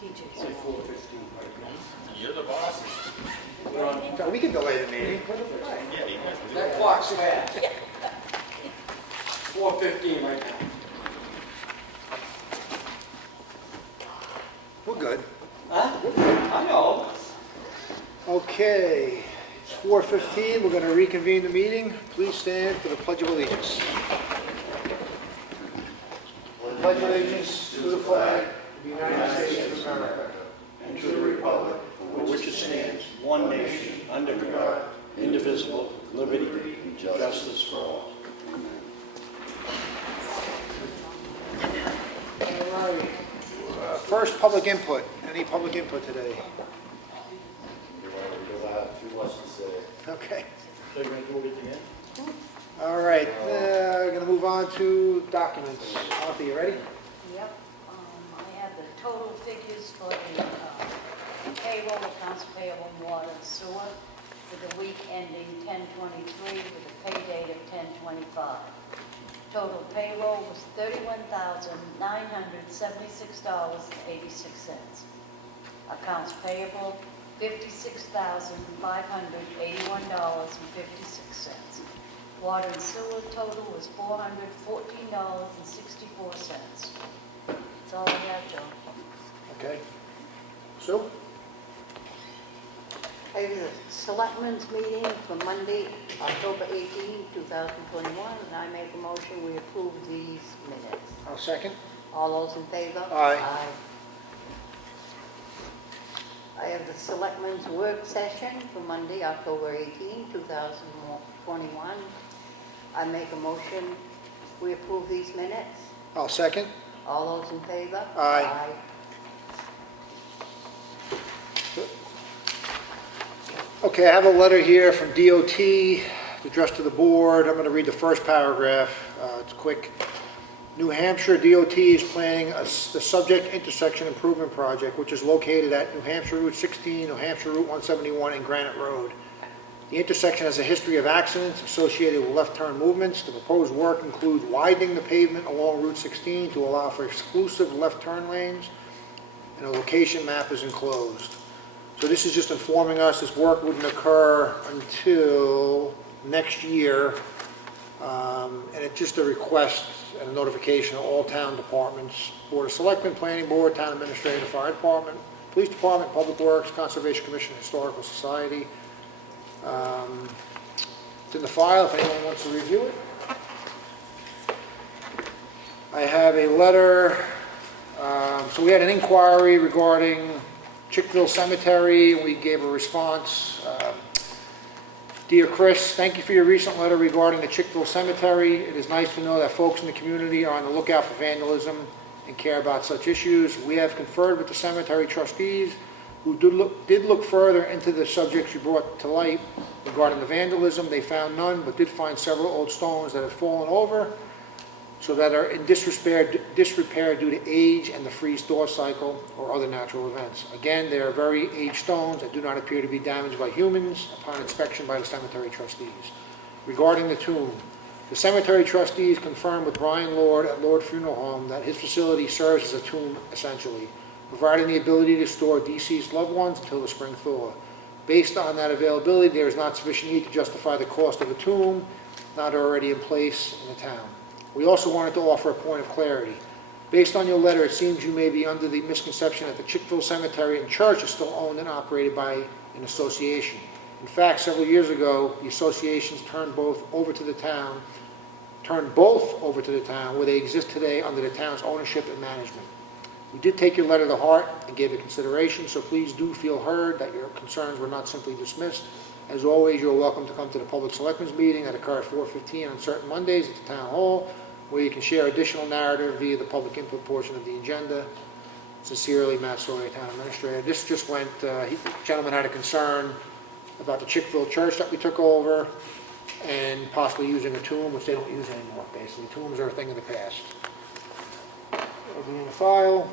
teachers. Say 4:15. You're the boss. So we can delay the meeting. Yeah, you guys do That it. clock's fast. 4:15 right now. We're good. Huh? I know. Okay, it's 4:15. We're going to reconvene the meeting. Please stand for the Pledge of Allegiance. I pledge allegiance to the flag of the United States of America and to the republic for which it stands, one nation, under God, indivisible, with liberty and justice for all. All right. First, public input. Any public input today? Okay. So you're going to do it again? All right, we're going to move on to documents. Arthur, you ready? Yep, I have the total figures for the payroll, accounts payable, water, and sewer for the week ending 10/23 with a pay date of 10/25. Total payroll was $31,976.86. Accounts payable, $56,581.56. Water and sewer total was $414.64. That's all I have, Joe. Okay. Sue? I have the Selectmen's meeting for Monday, October 18, 2021, and I make a motion we approve these minutes. I'll second. All those in favor? Aye. I have the Selectmen's work session for Monday, October 18, 2021. I make a motion we approve these minutes. I'll second. All those in favor? Aye. Okay, I have a letter here from DOT addressed to the board. I'm going to read the first paragraph. It's quick. New Hampshire DOT is planning the subject intersection improvement project, which is located at New Hampshire Route 16, New Hampshire Route 171, and Granite Road. The intersection has a history of accidents associated with left turn movements. The proposed work includes widening the pavement along Route 16 to allow for exclusive left turn lanes, and a location map is enclosed. So this is just informing us this work wouldn't occur until next year, and it's just a request and a notification of all town departments, Board of Selectmen, Planning Board, Town Administrator, Fire Department, Police Department, Public Works, Conservation Commission, Historical Society. It's in the file if anyone wants to review it. I have a letter, so we had an inquiry regarding Chickville Cemetery, and we gave a response. Dear Chris, thank you for your recent letter regarding the Chickville Cemetery. It is nice to know that folks in the community are on the lookout for vandalism and care about such issues. We have conferred with the cemetery trustees who did look further into the subjects you brought to light regarding the vandalism. They found none, but did find several old stones that have fallen over, so that are in disrepair due to age and the freeze-thaw cycle or other natural events. Again, they are very aged stones that do not appear to be damaged by humans upon inspection by the cemetery trustees. Regarding the tomb, the cemetery trustees confirmed with Brian Lord at Lord Funeral Home that his facility serves as a tomb essentially, providing the ability to store deceased loved ones until the spring thaw. Based on that availability, there is not sufficient need to justify the cost of a tomb not already in place in the town. We also wanted to offer a point of clarity. Based on your letter, it seems you may be under the misconception that the Chickville Cemetery and Church is still owned and operated by an association. In fact, several years ago, the associations turned both over to the town, where they exist today under the town's ownership and management. We did take your letter to heart and gave it consideration, so please do feel heard that your concerns were not simply dismissed. As always, you're welcome to come to the Public Selectmen's meeting that occurs at 4:15 on certain Mondays at the Town Hall, where you can share additional narrative via the public input portion of the agenda. Sincerely, Matt Sawyer, Town Administrator. This just went, the gentleman had a concern about the Chickville Church that we took over and possibly using a tomb, which they don't use anymore, basically. Tombs are a thing of the past. It'll be in the file.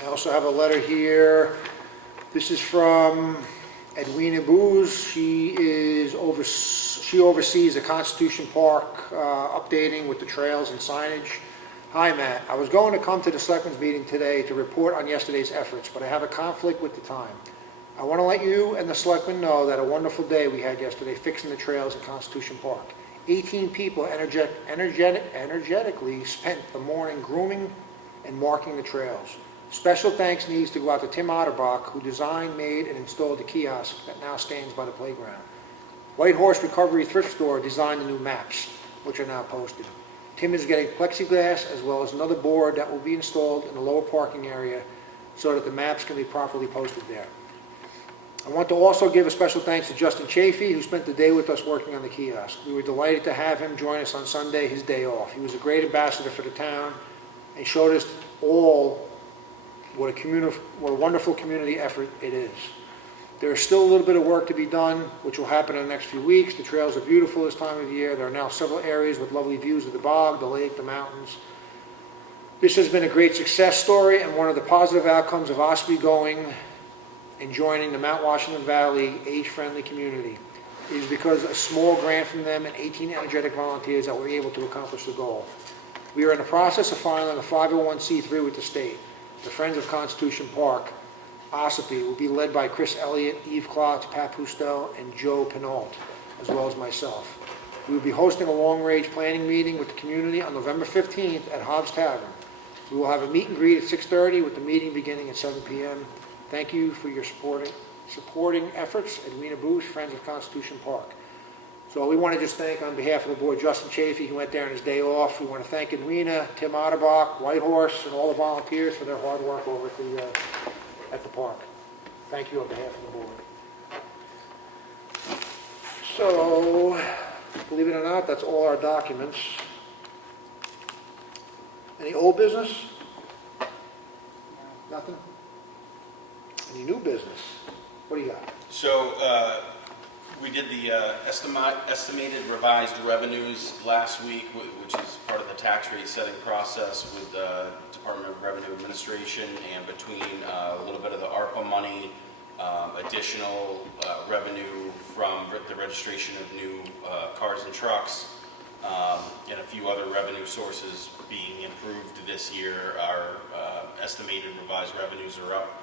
I also have a letter here. This is from Edwina Booz. She oversees the Constitution Park updating with the trails and signage. Hi, Matt. I was going to come to the Selectmen's meeting today to report on yesterday's efforts, but I have a conflict with the time. I want to let you and the Selectmen know that a wonderful day we had yesterday fixing the trails at Constitution Park. 18 people energetically spent the morning grooming and marking the trails. Special thanks needs to go out to Tim Otterbach, who designed, made, and installed the kiosk that now stands by the playground. White Horse Recovery Thrift Store designed the new maps, which are now posted. Tim is getting plexiglass as well as another board that will be installed in the lower parking area so that the maps can be properly posted there. I want to also give a special thanks to Justin Chafee, who spent the day with us working on the kiosk. We were delighted to have him join us on Sunday, his day off. He was a great ambassador for the town and showed us all what a wonderful community effort it is. There is still a little bit of work to be done, which will happen in the next few weeks. The trails are beautiful this time of year. There are now several areas with lovely views of the bog, the lake, the mountains. This has been a great success story and one of the positive outcomes of Ossipee going and joining the Mount Washington Valley age-friendly community. It is because of a small grant from them and 18 energetic volunteers that we're able to accomplish the goal. We are in the process of filing a 501c3 with the state. The Friends of Constitution Park, Ossipee, will be led by Chris Elliott, Eve Klotz, Pat Pustel, and Joe Pinault, as well as myself. We will be hosting a long-range planning meeting with the community on November 15th at Hobbs Tavern. We will have a meet and greet at 6:30 with the meeting beginning at 7 p.m. Thank you for your supporting efforts, Edwina Bush, Friends of Constitution Park. So we want to just thank, on behalf of the board, Justin Chafee, who went there on his day off. We want to thank Edwina, Tim Otterbach, White Horse, and all the volunteers for their hard work over at the park. Thank you on behalf of the board. So, believe it or not, that's all our documents. Any old business? Nothing? Any new business? What do you got? So, we did the estimated revised revenues last week, which is part of the tax rate setting process with the Department of Revenue Administration, and between a little bit of the ARPA money, additional revenue from the registration of new cars and trucks, and a few other revenue sources being improved this year, our estimated revised revenues are up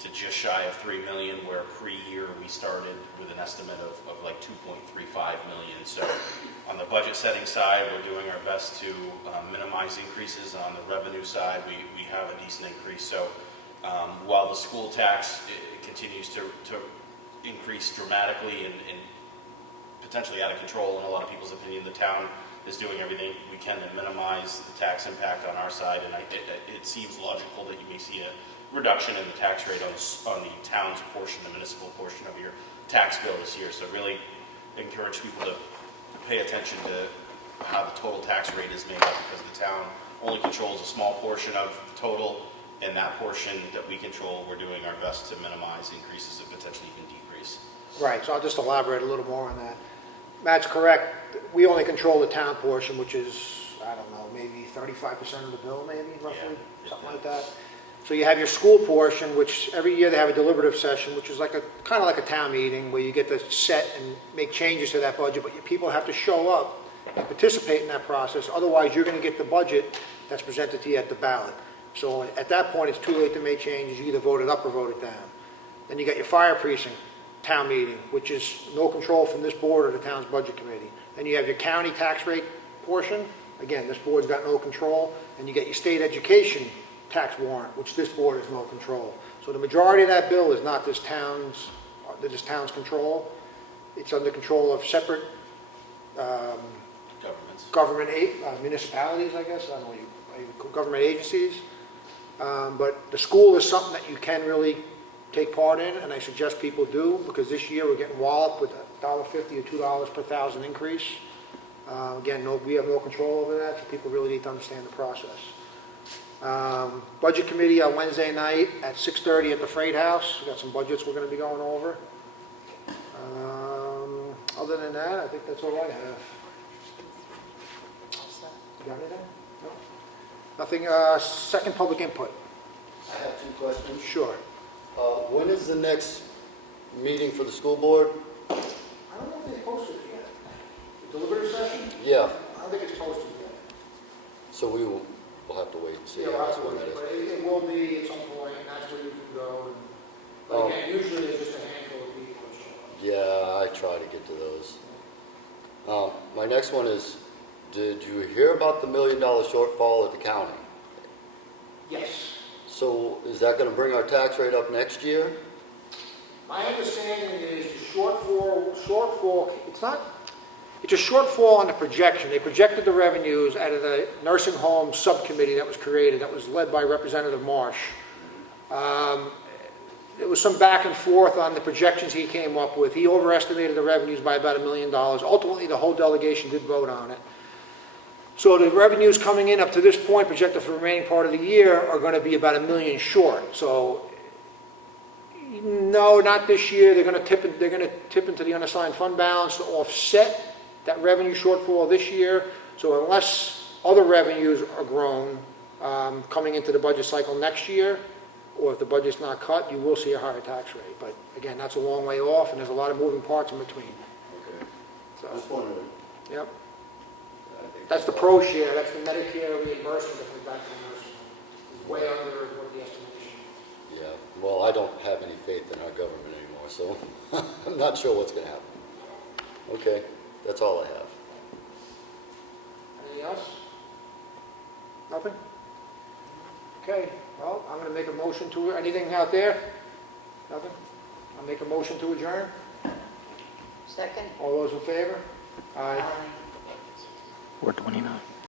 to just shy of $3 million, where pre-year we started with an estimate of like $2.35 million. So on the budget setting side, we're doing our best to minimize increases. On the revenue side, we have a decent increase. So while the school tax continues to increase dramatically and potentially out of control, in a lot of people's opinion, the town is doing everything we can to minimize the tax impact on our side, and it seems logical that you may see a reduction in the tax rate on the town's portion, the municipal portion of your tax bill this year. So really encourage people to pay attention to how the total tax rate is made up, because the town only controls a small portion of the total, and that portion that we control, we're doing our best to minimize increases and potentially even decrease. Right, so I'll just elaborate a little more on that. Matt's correct. We only control the town portion, which is, I don't know, maybe 35% of the bill, maybe, roughly, something like that. So you have your school portion, which every year they have a deliberative session, which is like kind of like a town meeting where you get to set and make changes to that budget, but people have to show up and participate in that process. Otherwise, you're going to get the budget that's presented to you at the ballot. So at that point, it's too late to make changes. You either vote it up or vote it down. Then you got your fire precinct town meeting, which is no control from this board or the town's budget committee. Then you have your county tax rate portion. Again, this board's got no control. And you get your state education tax warrant, which this board has no control. So the majority of that bill is not this town's control. It's under control of separate municipalities, I guess. I don't know, government agencies. But the school is something that you can really take part in, and I suggest people do, because this year we're getting walloped with $1.50 or $2 per thousand increase. Again, we have no control over that, so people really need to understand the process. Budget committee on Wednesday night at 6:30 at the Freight House. We've got some budgets we're going to be going over. Other than that, I think that's all I have. You got anything? No? Nothing. Second public input. I have two questions. Sure. When is the next meeting for the school board? I don't know if they posted it yet. The deliberative session? Yeah, I don't think it's posted yet. so we will we'll have to wait and see Yeah, we'll have to when wait, that but is. it will be at some point, and that's where you can go. And- Oh. But again, usually there's just a handful of people that show up. Yeah, I try to get to those. My next one is, did you hear about the $1 million shortfall at the county? Yes. So is that gonna bring our tax rate up next year? My understanding is the shortfall, it's a shortfall on the projection. They projected the revenues out of the nursing home subcommittee that was created, that was led by Representative Marsh. There was some back and forth on the projections he came up with. He overestimated the revenues by about $1 million. Ultimately, the whole delegation did vote on it. So the revenues coming in up to this point, projected for the remaining part of the year, are going to be about $1 million short. So, no, not this year. They're going to tip into the unassigned fund balance to offset that revenue shortfall this year. So unless other revenues are grown coming into the budget cycle next year, or if the budget's not cut, you will see a higher tax rate. But again, that's a long way off, and there's a lot of moving parts in between. Okay. So, Just wondering. yep. I think That's the pro share, that's the Medicare reimbursement that comes back to the nursing home. It's way under what the estimation. Yeah, well, I don't have any faith in our government anymore, so I'm not sure what's gonna happen. Okay, that's all I have. Anything else? Nothing? Okay, well, I'm gonna make a motion to, anything out there? Nothing? I'll make a motion to adjourn. Second? All those in favor? Aye. 429.